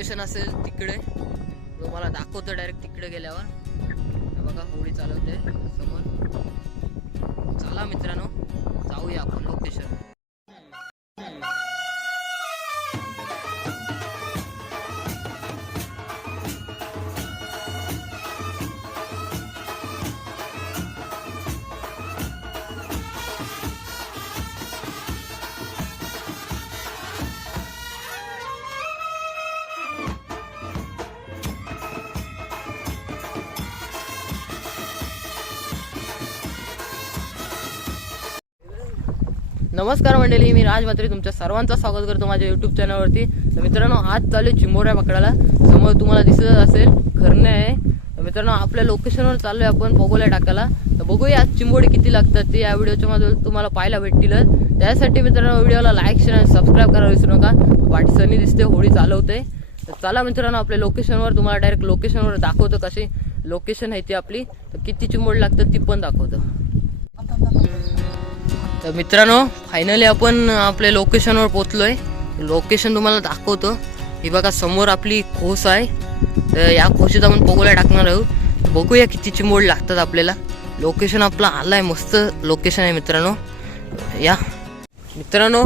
Location असेल तिकडे. तुम्हाला दाखवतो डायरेक्ट तिकडे गेल्यावर. बघा होळी चालवते समोर. चला मित्रांनो जाऊया आपण लोकेशन नमस्कार मंडळी मी राज तुमच्या सर्वांचं स्वागत करतो माझ्या युट्यूब चॅनलवरती तर मित्रांनो आज चालू आहे चिंबोऱ्या पकडायला. समोर तुम्हाला दिसत असेल खरणे आहे. तर मित्रांनो आपल्या लोकेशनवर चालू आहे आपण पोगोल्या टाकायला. तर बघूया आज चिंबोडे किती लागतात ते या व्हिडिओच्या मध्ये तुम्हाला पाहायला भेटतीलच त्यासाठी मित्रांनो व्हिडिओला लाईक शेअर आणि सबस्क्राईब करायला विसरू नका. वाटसणी दिसते होळी चालवते. तर चला मित्रांनो आपल्या लोकेशनवर तुम्हाला डायरेक्ट लोकेशनवर दाखवतो कशी. लोकेशन आहे ती आपली. तर किती चिंबोड लागतात ती पण दाखवतो. तर मित्रांनो फायनली आपण आपल्या लोकेशनवर पोचलोय लोकेशन तुम्हाला दाखवतो. ही बघा समोर आपली खोस आहे. तर या खोशीत आपण पोगोला टाकणार आहोत. बघूया किती चिंबोड लागतात आपल्याला. लोकेशन आपलं आहे मस्त लोकेशन आहे मित्रांनो. या. मित्रांनो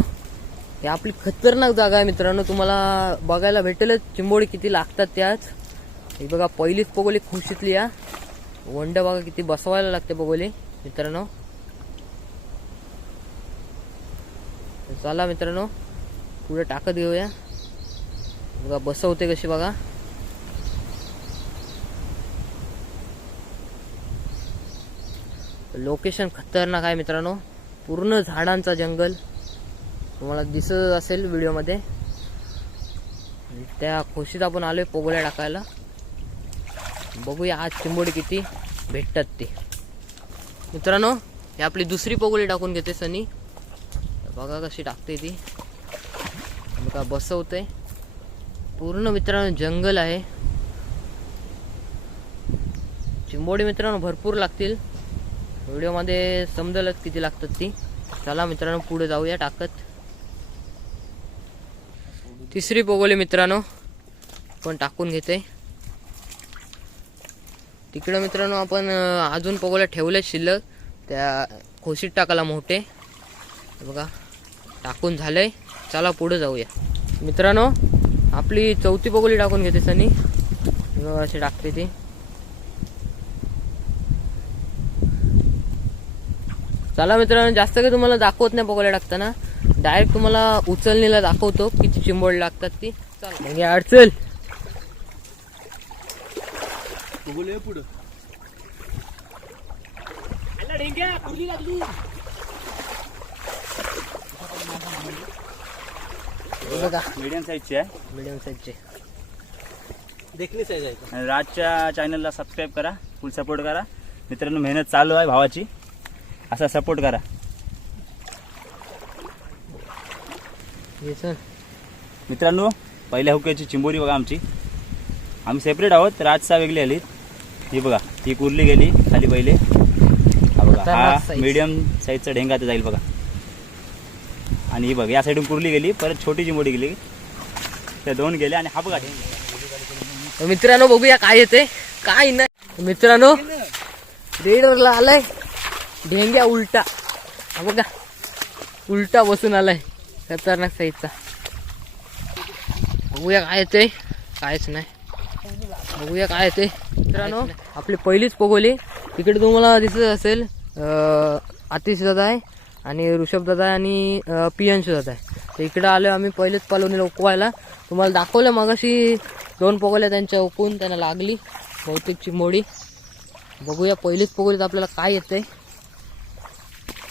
हे आपली खतरनाक जागा आहे मित्रांनो. तुम्हाला बघायला भेटेलच चिंबोडी किती लागतात त्याच ही बघा पहिलीच पोगोली खुशीतली या. वंड बघा किती बसवायला लागते पोगोली. मित्रांनो तर चला मित्रांनो पुढे टाकत घेऊया. बघा बसवते कशी बघा. लोकेशन खतरनाक आहे मित्रांनो. पूर्ण झाडांचा जंगल तुम्हाला दिसत असेल व्हिडिओमध्ये. त्या खुशीत आपण आलोय पोगोल्या टाकायला. बघूया आज चिंबोडी किती भेटतात ते. मित्रांनो ही आपली दुसरी पोगोली टाकून घेते सनी. बघा कशी टाकते ती. बघा बसवते पूर्ण मित्रांनो जंगल आहे. चिंबोडी मित्रांनो भरपूर लागतील. व्हिडिओमध्ये समजलंच किती लागतात ती. चला मित्रांनो पुढे जाऊया टाकत. तिसरी पोगोली मित्रांनो पण टाकून घेते तिकडं मित्रांनो आपण अजून पोगोल्या ठेवल्या शिल्लक. त्या खोशीत टाकायला मोठे. बघा. टाकून झालंय. चला पुढे जाऊया. मित्रांनो आपली चौथी पगोली टाकून घेते सनी. बघा अशी टाकते ती. चला मित्रांनो जास्त काही तुम्हाला दाखवत नाही पगोल्या टाकताना. डायरेक्ट तुम्हाला उचलणीला दाखवतो किती चिंबोड लागतात ती. चला. मग या अडचल पुढं बघा. मीडियम साईजची आहे. मिडियम साईजचे देखणी साईज आहे का? आणि राजच्या चॅनलला सबस्क्राईब करा. फुल सपोर्ट करा. मित्रांनो मेहनत चालू आहे भावाची. असा सपोर्ट करा. हे चल. मित्रांनो पहिल्या हुक्याची चिंबोरी बघा आमची. आम्ही सेपरेट आहोत. राजचा वेगळी आली ही बघा ही कुर्ली गेली खाली पहिले. हा बघा हा खतरनाक size. मीडियम साईजचा ढेंगा ते जाईल बघा. आणि ही बघ या साईडून कुर्ली गेली परत छोटी चिंबोरी गेली. त्या दोन गेल्या आणि हा बघा. मित्रांनो बघूया काय येते काय नाही. मित्रांनो रेडवरला आलाय. ढेंग्या उलटा. हा बघा उलटा बसून आलाय. खतरनाक साईजचा. बघूया काय येते कायच नाही. बघूया काय येते. मित्रांनो. आपली पहिलीच पोगोली. तिकडे तुम्हाला दिसत असेल अं, आतिश दादा आहे. आणि ऋषभ दादा आणि अं, पियांशु दादा आहे. तर इकडे आलो आम्ही पहिलेच पालवणीला उकवायला. तुम्हाला दाखवलं मगाशी दोन पोगोल्या त्यांच्या उकवून त्यांना लागली बहुतेक चिमोडी बघूया पहिलीच पोगोलीत आपल्याला काय येते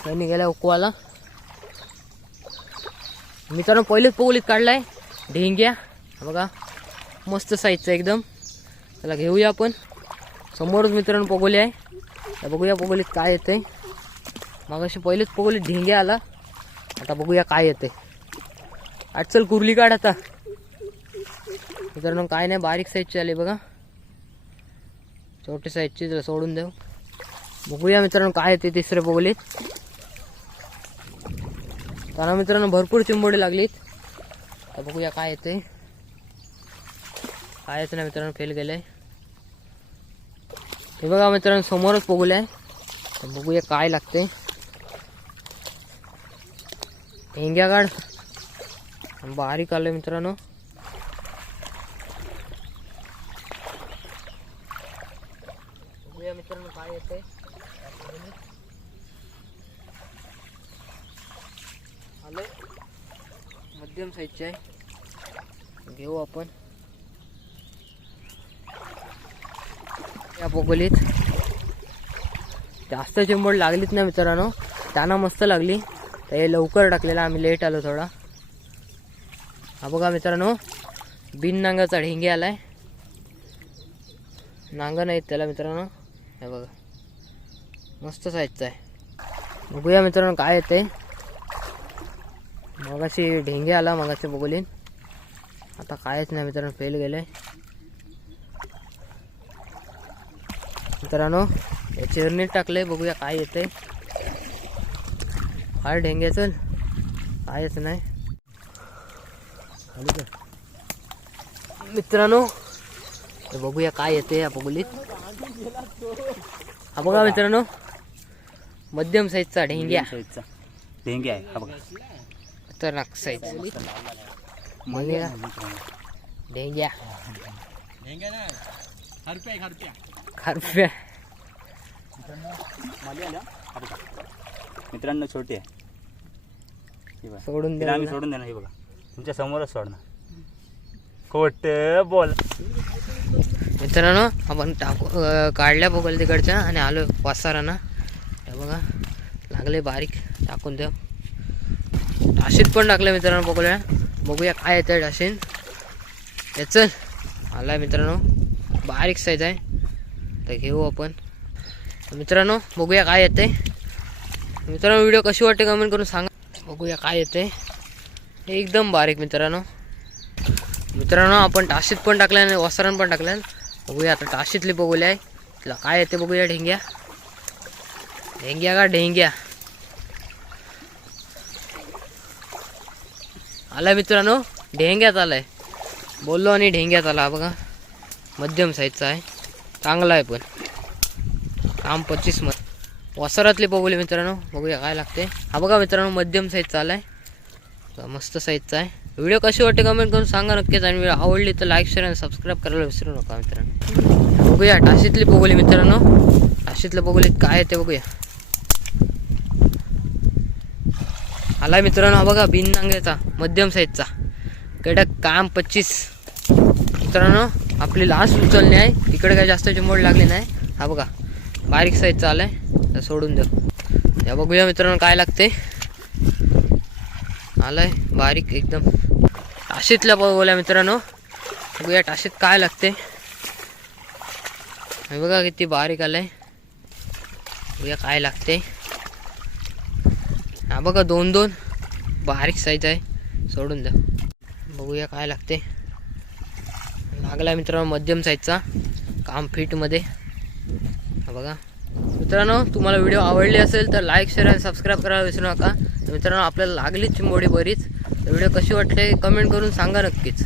त्यांनी गेल्या उकवायला. मित्रांनो पहिलेच पोगोलीत काढलाय. ढेंग्या. बघा मस्त साईजचा एकदम. त्याला घेऊया आपण. समोरच मित्रांनो पोगोली आहे. तर बघूया पोगोलीत काय मग अशी पहिलेच पोगोलीत ढिंगे आला. आता बघूया काय येते. आज चल कुर्ली काढ आता. मित्रांनो काय नाही बारीक साईजची आली बघा. छोटी साईजची त्याला सोडून देऊ. बघूया मित्रांनो काय येते तिसऱ्या पोगलीत त्यांना मित्रांनो भरपूर चिंबोडी लागलीत. आता बघूया काय येते. काय येतं ना मित्रांनो फेल गेलंय. हे बघा मित्रांनो समोरच पोगले आहे बघूया काय लागते. हेंग्या काढ बारीक आलं मित्रांनो मित्रांनो काय येते आलोय. मध्यम साईजचे आहे. घेऊ आपण. या पोगोलीत जास्त चिंबड लागलीच ना मित्रांनो. त्यांना मस्त लागली. तर हे लवकर टाकलेलं आम्ही लेट आलो थोडा. हा बघा मित्रांनो बिन नांगाचा ढेंगे आलाय. नांगा नाहीत त्याला मित्रांनो. हे बघा. मस्त साईजचा आहे. बघूया मित्रांनो काय येते मगाशी ढेंगे आला मगाशी बघूलीन. आता कायच नाही मित्रांनो फेल गेले मित्रांनो हे चिरणीत टाकले बघूया काय येते काय ढेंगे चल. कायच नाही? मित्रांनो हे बघूया काय येते या बघुलीत. हा बघा मित्रांनो मध्यम साईजचा ढेंग्या. साईजचा ढेंगे आहे हा बघा. खतरनाक साईज ढेंग्या. खारप्या बघा. मित्रांनो छोटी आहे. ही. सोडून तिला आम्ही सोडून देणार हे बघा. तुमच्या समोरच सोडणार. खोट बोल. मित्रांनो आपण टाकू काढल्या बघल तिकडच्या आणि आलो वासाराना. हे बघा लागले बारीक टाकून द्या टाशीत पण टाकले मित्रांनो बघूया. बघूया काय येतं टाशीन हे चल आलाय मित्रांनो. बारीक साईज आहे. तर घेऊ आपण. तर मित्रांनो बघूया काय येते मित्रांनो व्हिडिओ कशी वाटते कमेंट करून सांगा. बघूया काय येते. एकदम बारीक मित्रांनो. मित्रांनो आपण टाशीत पण टाकल्या आणि वसरण पण टाकल्या. बघूया आता टाशीतली बघूया आहे तिला काय येते बघूया ढेंग्या. ढेंग्या का ढेंग्या? आलाय मित्रांनो ढेंग्यात आलाय. बोललो आणि ढेंग्यात आला बघा. मध्यम साईजचा आहे. चांगला आहे पण. काम पच्चीस वसरातली बघूले मित्रांनो. बघूया काय लागते. हा बघा मित्रांनो मध्यम साईजचा आलाय. तर मस्त साईजचा आहे. व्हिडिओ कशी वाटते कमेंट करून सांगा नक्कीच. आणि व्हिडिओ आवडली तर लाईक शेअर आणि सबस्क्राईब करायला विसरू नका मित्रांनो. बघूया टाशीतली बघूली मित्रांनो. टाशीतलं बघूलीत काय आहे ते बघूया. आलाय मित्रांनो हा बघा बिन नांग्याचा मध्यम साईजचा कडक काम पच्चीस. मित्रांनो आपली लास्ट उचलणे आहे. इकडे काय जास्त चिंबड लागली नाही. हा बघा. बारीक साईजचा आलाय सोडून देऊ. या बघूया मित्रांनो काय लागते. आलाय बारीक एकदम. टाशीतल्या बघूया मित्रांनो. बघूया टाशीत काय लागते. हे बघा किती बारीक आलंय. बघूया काय लागते. हा बघा दोन दोन. बारीक साईज आहे. सोडून द्या बघूया काय लागते. लागला मित्रांनो मध्यम साईजचा. काम फिटमध्ये. बघा. मित्रांनो तुम्हाला व्हिडिओ आवडली असेल तर लाईक शेअर आणि सबस्क्राईब करायला विसरू नका. मित्रांनो आपल्याला लागलीच चिंबोडी बरीच. व्हिडिओ कशी वाटले कमेंट करून सांगा नक्कीच.